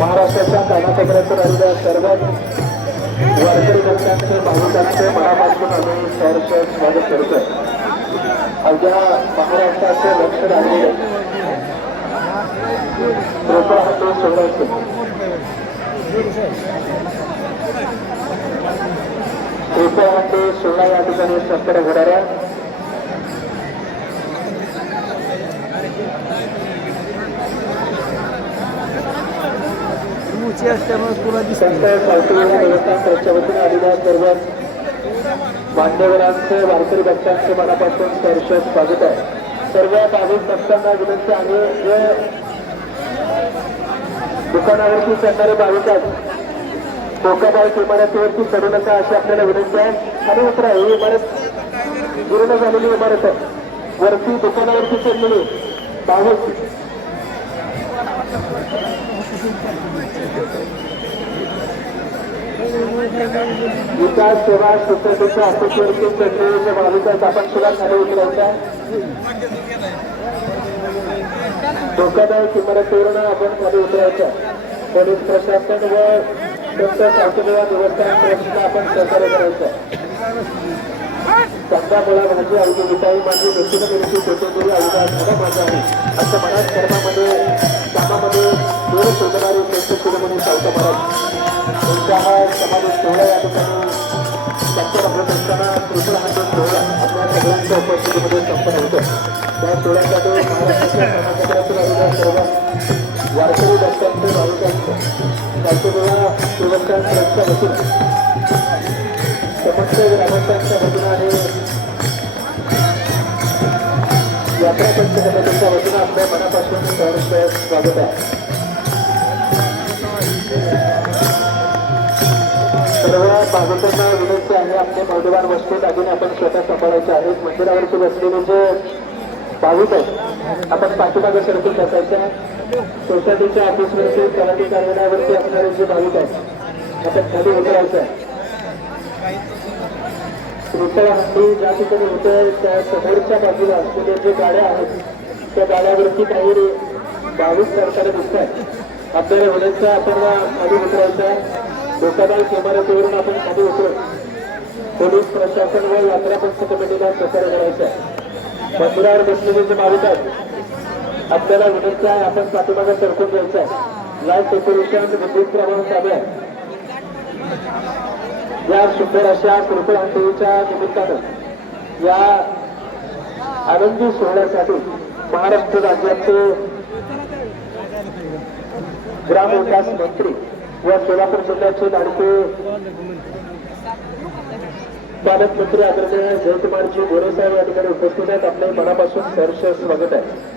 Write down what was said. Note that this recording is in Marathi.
महाराष्ट्राच्या कानाकोपऱ्यातून आलेल्या सर्वात वारकरी भक्तांचे भाविकांचे मनापासून आम्ही सहर्ष स्वागत करतो. अवघ्या महाराष्ट्राचे लक्ष लागलेले कृपा हाती सोडायचे कृपा हाती सोळा या ठिकाणी सत्तर घडाऱ्या वतीने आलेल्या सर्व मान्यवरांचे वारकरी भक्तांचे मनापासून सहर्ष स्वागत आहे. सर्व भाविक भक्तांना विनंती आहे जे दुकानावरती चढणारे भाविक आहेत धोकादायक इमारतीवरती चढू नका अशी आपल्याला विनंती आहे. आणि उतरा ही इमारत पूर्ण झालेली इमारत आहे. वरती दुकानावरती चढलेली भाविक विकास सेवा सोसायटीच्या ऑफिसवरती चढलेले भाविकांचा आपण सुद्धा खाली उतरायचा. धोकादायक इमारतीवरून आपण खाली उतरायचा. पोलीस प्रशासन व शासकीय देवस्थान ट्रस्टला आपण सहकार्य करायचं. समजा मुला भाजी अवघी मिठाई माझी दक्षिण मिरची कोथिंबीर अवघा थोडा माझा आहे असं मनात कर्मामध्ये कामामध्ये दूर शोधणारी श्रेष्ठ शिरोमणी सावता महाराज त्यांचा हा समावेश सोहळा या ठिकाणी संपन्न होत असताना त्रिपुर हात सोहळा आपल्या सगळ्यांच्या उपस्थितीमध्ये संपन्न होतो. त्या सोहळ्यासाठी महाराष्ट्राच्या कानाकोपऱ्यातून आलेल्या सर्व वारकरी भक्तांचे भाविकांचं शासकीय देवस्थान ट्रस्टच्या वतीने समस्त ग्रामस्थांच्या वतीनं आणि यात्रा पंचकमिटीच्या वतीनं आपल्या मनापासून सहर्ष स्वागत आहे. सर्व भाविकांना विनंती आहे आपले मौल्यवान वस्तू दागिने आपण स्वतः सांभाळायचे आहेत. मंदिरावरती बसलेले जे भाविक आहेत आपण पाठीमागे सरकून बसायच्या. सोसायटीच्या ऑफिसवरती तलाठी कार्यालयावरती असणारे जे भाविक आहेत आपण खाली उतरायचं आहे. कृपया हंडी ज्या ठिकाणी होते त्या समोरच्या बाजूला असलेल्या जे गाड्या आहेत त्या गाड्यावरती काही भाविक सरकारला दिसत आहेत. आपल्याला विनंती आपण खाली उतरायचा. धोकादायक इमारतीवरून आपण खाली उतरू. पोलीस प्रशासन व यात्रा पंच कमिटीला सहकार्य करायचं. मंदिरावर बसलेले जे भाविक आहेत आपल्याला विनंती आहे आपण पाठीमागे सरकून घ्यायचं आहे. लाईट डेकोरेशन विद्युत प्रवाह चालू आहे. या सुंदर अशा कृपा हंडीच्या निमित्तानं या आनंदी सोहळ्यासाठी महाराष्ट्र राज्याचे ग्रामविकास मंत्री व सोलापूर जिल्ह्याचे लाडके पालकमंत्री आदरणीय जयकुमारजी गोरे साहेब या ठिकाणी उपस्थित आहेत. आपल्या मनापासून सहर्ष स्वागत आहे.